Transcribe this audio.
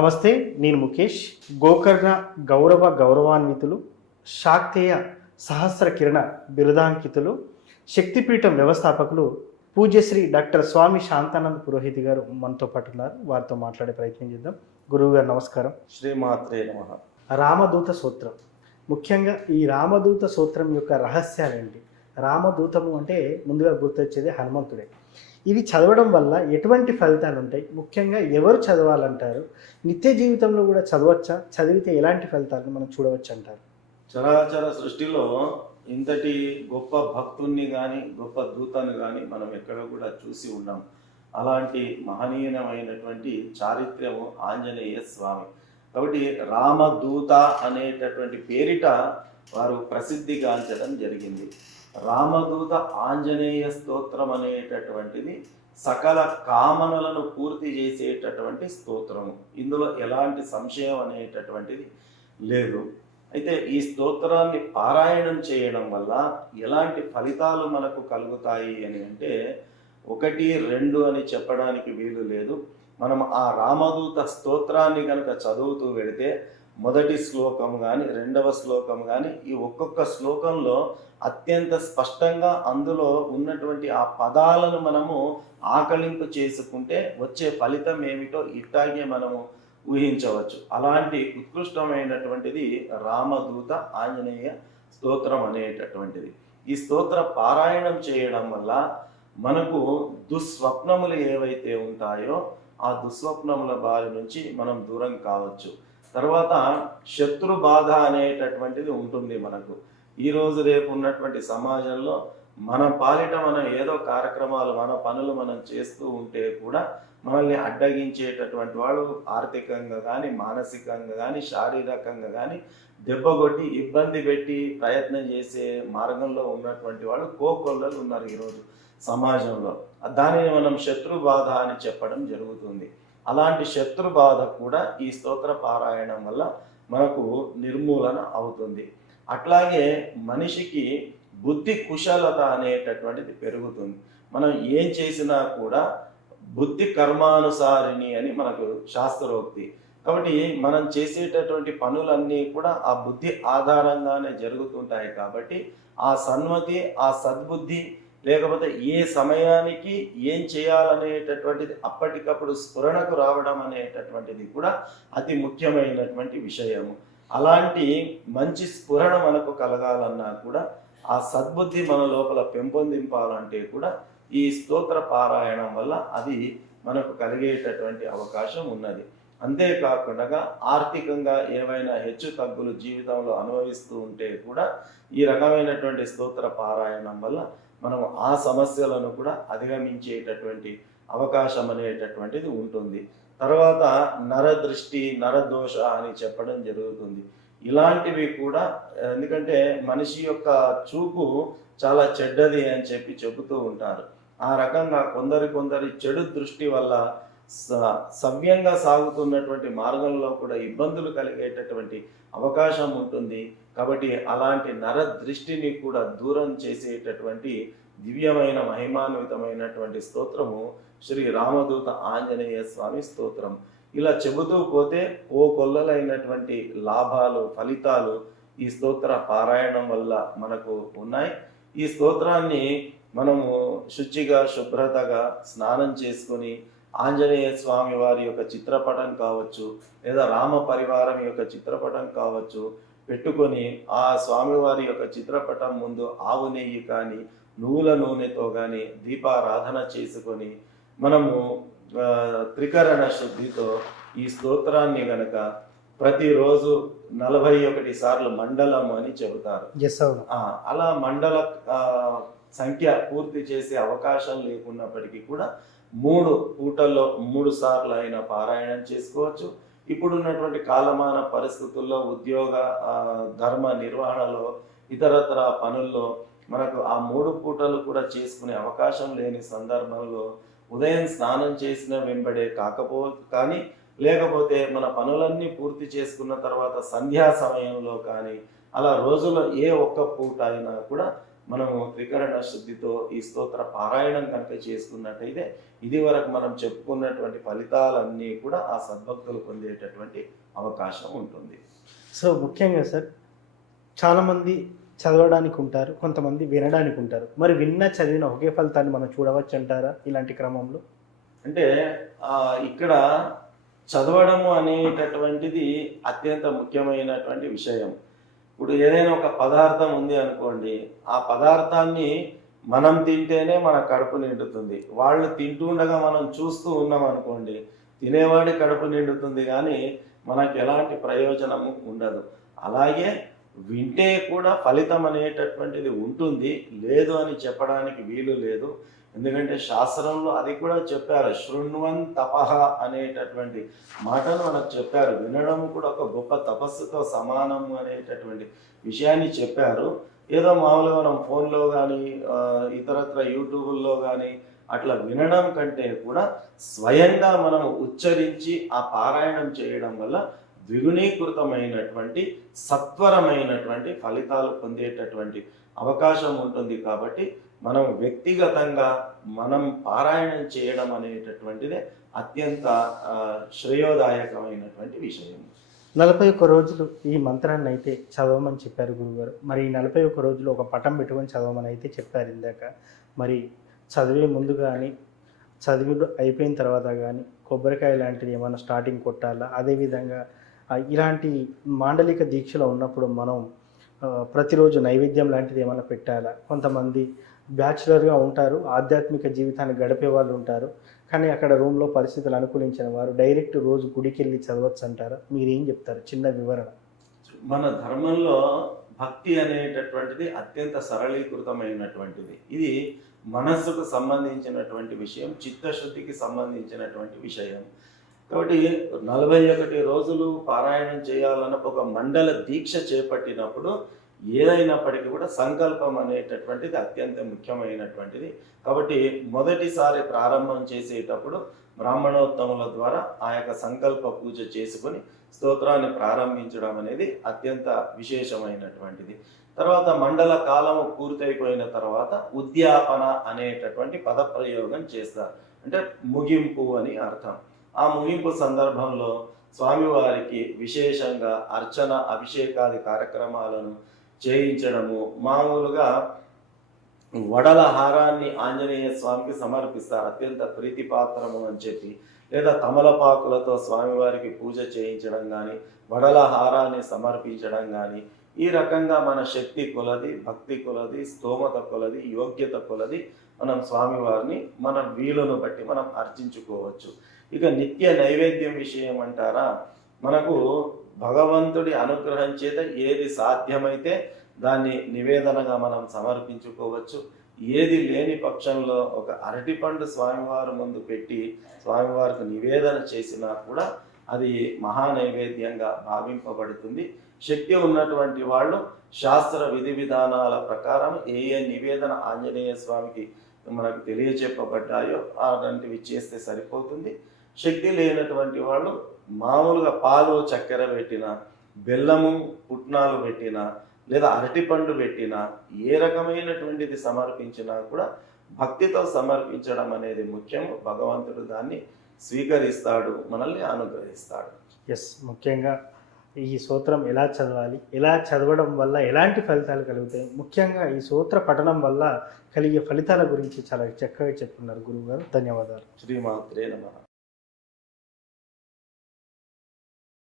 నమస్తే, నేను ముఖేష్. గోకర్ణ గౌరవాన్వితులు, శాక్తేయ సహస్ర కిరణ బిరుదాంకితులు, శక్తిపీఠం వ్యవస్థాపకులు పూజ్యశ్రీ డాక్టర్ స్వామి శాంతానంద పురోహితి గారు మనతో పాటు ఉన్నారు. వారితో మాట్లాడే ప్రయత్నం చేద్దాం. గురువు గారు నమస్కారం. శ్రీమాత్రే నమః. రామదూత సూత్రం, ముఖ్యంగా ఈ రామదూత సూత్రం యొక్క రహస్యాలు ఏంటి? రామదూతము అంటే ముందుగా గుర్తొచ్చేది హనుమంతుడే. ఇది చదవడం వల్ల ఎటువంటి ఫలితాలు ఉంటాయి? ముఖ్యంగా ఎవరు చదవాలంటారు? నిత్య జీవితంలో కూడా చదవచ్చా? చదివితే ఎలాంటి ఫలితాలను మనం చూడవచ్చు అంటారు? చరాచర సృష్టిలో ఇంతటి గొప్ప భక్తుణ్ణి కానీ గొప్ప దూతను కానీ మనం ఎక్కడ కూడా చూసి ఉన్నాం. అలాంటి మహనీయమైనటువంటి చారిత్ర్యము ఆంజనేయ స్వామి. కాబట్టి రామదూత అనేటటువంటి పేరిట వారు ప్రసిద్ధిగాంచడం జరిగింది. రామదూత ఆంజనేయ స్తోత్రం అనేటటువంటిది సకల కామనలను పూర్తి చేసేటటువంటి స్తోత్రము. ఇందులో ఎలాంటి సంశయం అనేటటువంటిది లేదు. అయితే ఈ స్తోత్రాన్ని పారాయణం చేయడం వల్ల ఎలాంటి ఫలితాలు మనకు కలుగుతాయి అని అంటే 1, 2 అని చెప్పడానికి వీలు లేదు. మనం ఆ రామదూత స్తోత్రాన్ని కనుక చదువుతూ వెళితే మొదటి శ్లోకం కానీ 2వ శ్లోకం కానీ ఈ ఒక్కొక్క శ్లోకంలో అత్యంత స్పష్టంగా అందులో ఉన్నటువంటి ఆ పదాలను మనము ఆకలింపు చేసుకుంటే వచ్చే ఫలితం ఏమిటో ఇట్టాగే మనము ఊహించవచ్చు. అలాంటి ఉత్కృష్టమైనటువంటిది రామదూత ఆంజనేయ స్తోత్రం అనేటటువంటిది. ఈ స్తోత్ర పారాయణం చేయడం వల్ల మనకు దుస్వప్నములు ఏవైతే ఉంటాయో ఆ దుస్వప్నముల బారి నుంచి మనం దూరం కావచ్చు. తర్వాత శత్రు బాధ అనేటటువంటిది ఉంటుంది మనకు. ఈరోజు రేపు ఉన్నటువంటి సమాజంలో మన పాలిట మనం ఏదో కార్యక్రమాలు మన పనులు మనం చేస్తూ ఉంటే కూడా మనల్ని అడ్డగించేటటువంటి వాళ్ళు ఆర్థికంగా కానీ మానసికంగా కానీ శారీరకంగా కానీ దెబ్బగొట్టి ఇబ్బంది పెట్టి ప్రయత్నం చేసే మార్గంలో ఉన్నటువంటి వాళ్ళు కోకొల్లలు ఉన్నారు ఈరోజు సమాజంలో. దానిని మనం శత్రు బాధ అని చెప్పడం జరుగుతుంది. అలాంటి శత్రు బాధ కూడా ఈ స్తోత్ర పారాయణం వల్ల మనకు నిర్మూలన అవుతుంది. అట్లాగే మనిషికి బుద్ధి కుశలత అనేటటువంటిది పెరుగుతుంది. మనం ఏం చేసినా కూడా బుద్ధి కర్మానుసారిణి అని మనకు శాస్త్రోక్తి. కాబట్టి మనం చేసేటటువంటి పనులన్నీ కూడా ఆ బుద్ధి ఆధారంగానే జరుగుతుంటాయి. కాబట్టి ఆ సన్మతి, ఆ సద్బుద్ధి, లేకపోతే ఏ సమయానికి ఏం చేయాలనేటటువంటిది అప్పటికప్పుడు స్ఫురణకు రావడం అనేటటువంటిది కూడా అతి ముఖ్యమైనటువంటి విషయము. అలాంటి మంచి స్ఫురణ మనకు కలగాలన్నా కూడా ఆ సద్బుద్ధి మన లోపల పెంపొందింపాలంటే కూడా ఈ స్తోత్ర పారాయణం వల్ల అది మనకు కలిగేటటువంటి అవకాశం ఉన్నది. అంతేకాకుండా ఆర్థికంగా ఏవైనా హెచ్చు తగ్గులు జీవితంలో అనుభవిస్తూ ఉంటే కూడా ఈ రకమైనటువంటి స్తోత్ర పారాయణం వల్ల మనం ఆ సమస్యలను కూడా అధిగమించేటటువంటి అవకాశం అనేటటువంటిది ఉంటుంది. తర్వాత నరదృష్టి, నరదోష అని చెప్పడం జరుగుతుంది. ఇలాంటివి కూడా, ఎందుకంటే మనిషి యొక్క చూపు చాలా చెడ్డది అని చెప్పి చెబుతూ ఉంటారు. ఆ రకంగా కొందరి చెడు దృష్టి వల్ల సవ్యంగా సాగుతున్నటువంటి మార్గంలో కూడా ఇబ్బందులు కలిగేటటువంటి అవకాశం ఉంటుంది. కాబట్టి అలాంటి నర దృష్టిని కూడా దూరం చేసేటటువంటి దివ్యమైన మహిమాన్వితమైనటువంటి స్తోత్రము శ్రీ రామదూత ఆంజనేయ స్వామి స్తోత్రం. ఇలా చెబుతూ పోతే కొల్లలైనటువంటి లాభాలు, ఫలితాలు ఈ స్తోత్ర పారాయణం వల్ల మనకు ఉన్నాయి. ఈ స్తోత్రాన్ని మనము శుచిగా, శుభ్రతగా స్నానం చేసుకొని ఆంజనేయ స్వామి వారి యొక్క చిత్రపటం కావచ్చు, లేదా రామ పరివారం యొక్క చిత్రపటం కావచ్చు పెట్టుకొని ఆ స్వామివారి యొక్క చిత్రపటం ముందు ఆవు నెయ్యి కానీ నువ్వుల నూనెతో కానీ దీపారాధన చేసుకొని మనము త్రికరణ శుద్ధితో ఈ స్తోత్రాన్ని గనక ప్రతిరోజు 41 సార్లు మండలం అని చెబుతారు. అలా మండల సంఖ్య పూర్తి చేసే అవకాశం లేకున్నప్పటికీ కూడా 3 పూటల్లో 3 సార్లు అయినా పారాయణం చేసుకోవచ్చు. ఇప్పుడున్నటువంటి కాలమాన పరిస్థితుల్లో ఉద్యోగ ధర్మ నిర్వహణలో ఇతరత్ర పనుల్లో మనకు ఆ 3 పూటలు కూడా చేసుకునే అవకాశం లేని సందర్భంలో ఉదయం స్నానం చేసిన వెంబడే కానీ లేకపోతే మన పనులన్నీ పూర్తి చేసుకున్న తర్వాత సంధ్యా సమయంలో కానీ అలా రోజులో ఏ ఒక్క పూట అయినా కూడా మనము త్రికరణ శుద్ధితో ఈ స్తోత్ర పారాయణం కనుక చేసుకున్నట్టయితే ఇది వరకు మనం చెప్పుకున్నటువంటి ఫలితాలన్నీ కూడా ఆ సద్భక్తులు పొందేటటువంటి అవకాశం ఉంటుంది. సో ముఖ్యంగా సార్ చాలామంది చదవడానికి ఉంటారు, కొంతమంది వినడానికి ఉంటారు. మరి విన్న చదివిన ఒకే ఫలితాన్ని మనం చూడవచ్చు అంటారా ఇలాంటి క్రమంలో? అంటే ఇక్కడ చదవడము అనేటటువంటిది అత్యంత ముఖ్యమైనటువంటి విషయం. ఇప్పుడు ఏదైనా ఒక పదార్థం ఉంది అనుకోండి, ఆ పదార్థాన్ని మనం తింటేనే మన కడుపు నిండుతుంది. వాళ్ళు తింటుండగా మనం చూస్తూ ఉన్నాం అనుకోండి, తినేవాడి కడుపు నిండుతుంది కానీ మనకు ఎలాంటి ప్రయోజనము ఉండదు. అలాగే వింటే కూడా ఫలితం అనేటటువంటిది ఉంటుంది, లేదు అని చెప్పడానికి వీలు లేదు. ఎందుకంటే శాస్త్రంలో అది కూడా చెప్పారు, శృణ్వన్ తపః అనేటటువంటి మాటను మనకు చెప్పారు. వినడం కూడా ఒక గొప్ప తపస్సుతో సమానము అనేటటువంటి విషయాన్ని చెప్పారు. ఏదో మామూలుగా మనం ఫోన్లో కానీ ఇతరత్ర యూట్యూబుల్లో కానీ అట్లా వినడం కంటే కూడా స్వయంగా మనం ఉచ్చరించి ఆ పారాయణం చేయడం వల్ల ద్విగుణీకృతమైనటువంటి సత్వరమైనటువంటి ఫలితాలు పొందేటటువంటి అవకాశం ఉంటుంది. కాబట్టి మనం వ్యక్తిగతంగా మనం పారాయణం చేయడం అనేటటువంటిదే అత్యంత శ్రేయోదాయకమైనటువంటి విషయం. 41 రోజులు ఈ మంత్రాన్ని అయితే చదవమని చెప్పారు గురుగారు. మరి ఈ 41 రోజులు ఒక పటం పెట్టుకొని చదవమని అయితే చెప్పారు ఇందాక. మరి చదివే ముందు కానీ చదివి అయిపోయిన తర్వాత కానీ కొబ్బరికాయ లాంటిది ఏమైనా స్టార్టింగ్ కొట్టాలా? అదేవిధంగా ఇలాంటి మాండలిక దీక్షలో ఉన్నప్పుడు మనం ప్రతిరోజు నైవేద్యం లాంటిది ఏమైనా పెట్టాలా? కొంతమంది బ్యాచులర్గా ఉంటారు, ఆధ్యాత్మిక జీవితాన్ని గడిపే వాళ్ళు ఉంటారు, కానీ అక్కడ రూమ్లో పరిస్థితులు అనుకూలించిన వారు డైరెక్ట్ రోజు గుడికి వెళ్ళి చదవచ్చు అంటారా? మీరేం చెప్తారు? చిన్న వివరణ. మన ధర్మంలో భక్తి అనేటటువంటిది అత్యంత సరళీకృతమైనటువంటిది. ఇది మనస్సుకు సంబంధించినటువంటి విషయం, చిత్తశుద్ధికి సంబంధించినటువంటి విషయం. కాబట్టి 41 రోజులు పారాయణం చేయాలన్న ఒక మండల దీక్ష చేపట్టినప్పుడు ఏదైనప్పటికీ కూడా సంకల్పం అనేటటువంటిది అత్యంత ముఖ్యమైనటువంటిది. కాబట్టి మొదటిసారి ప్రారంభం చేసేటప్పుడు బ్రాహ్మణోత్తముల ద్వారా ఆ యొక్క సంకల్ప పూజ చేసుకొని స్తోత్రాన్ని ప్రారంభించడం అనేది అత్యంత విశేషమైనటువంటిది. తర్వాత మండల కాలము పూర్తయిపోయిన తర్వాత ఉద్యాపన అనేటటువంటి పదప్రయోగం చేస్తారు. అంటే ముగింపు అని అర్థం. ఆ ముగింపు సందర్భంలో స్వామివారికి విశేషంగా అర్చన అభిషేకాది కార్యక్రమాలను చేయించడము, మామూలుగా వడల హారాన్ని ఆంజనేయ స్వామికి సమర్పిస్తారు, అత్యంత ప్రీతిపాత్రము అని చెప్పి. లేదా తమలపాకులతో స్వామివారికి పూజ చేయించడం కానీ, వడల హారాన్ని సమర్పించడం కానీ, ఈ రకంగా మన శక్తి కొలది, భక్తి కొలది, స్తోమత కొలది, యోగ్యత కొలది మనం స్వామివారిని మన వీలును బట్టి మనం అర్చించుకోవచ్చు. ఇక నిత్య నైవేద్యం విషయం అంటారా, మనకు భగవంతుడి అనుగ్రహం చేత ఏది సాధ్యమైతే దాన్ని నివేదనగా మనం సమర్పించుకోవచ్చు. ఏది లేని పక్షంలో ఒక అరటిపండు స్వామివారి ముందు పెట్టి స్వామివారికి నివేదన చేసినా కూడా అది మహా నైవేద్యంగా భావింపబడుతుంది. శక్తి ఉన్నటువంటి వాళ్ళు శాస్త్ర విధి విధానాల ప్రకారం ఏ నివేదన ఆంజనేయ స్వామికి మనకు తెలియచెప్పబడ్డాయో అలాంటివి చేస్తే సరిపోతుంది. శక్తి లేనటువంటి వాళ్ళు మామూలుగా పాలు చక్కెర పెట్టిన, బెల్లము పుట్నాలు పెట్టిన, లేదా అరటిపండు పెట్టిన, ఏ రకమైనటువంటిది సమర్పించినా కూడా భక్తితో సమర్పించడం అనేది ముఖ్యం. భగవంతుడు దాన్ని స్వీకరిస్తాడు, మనల్ని అనుగ్రహిస్తాడు. ఎస్, ముఖ్యంగా ఈ సూత్రం ఎలా చదవాలి, ఎలా చదవడం వల్ల ఎలాంటి ఫలితాలు కలుగుతాయి, ముఖ్యంగా ఈ సూత్ర పఠనం వల్ల కలిగే ఫలితాల గురించి చాలా చక్కగా చెప్పుకున్నారు గురువుగారు. ధన్యవాదాలు. శ్రీమాత్రే నమః.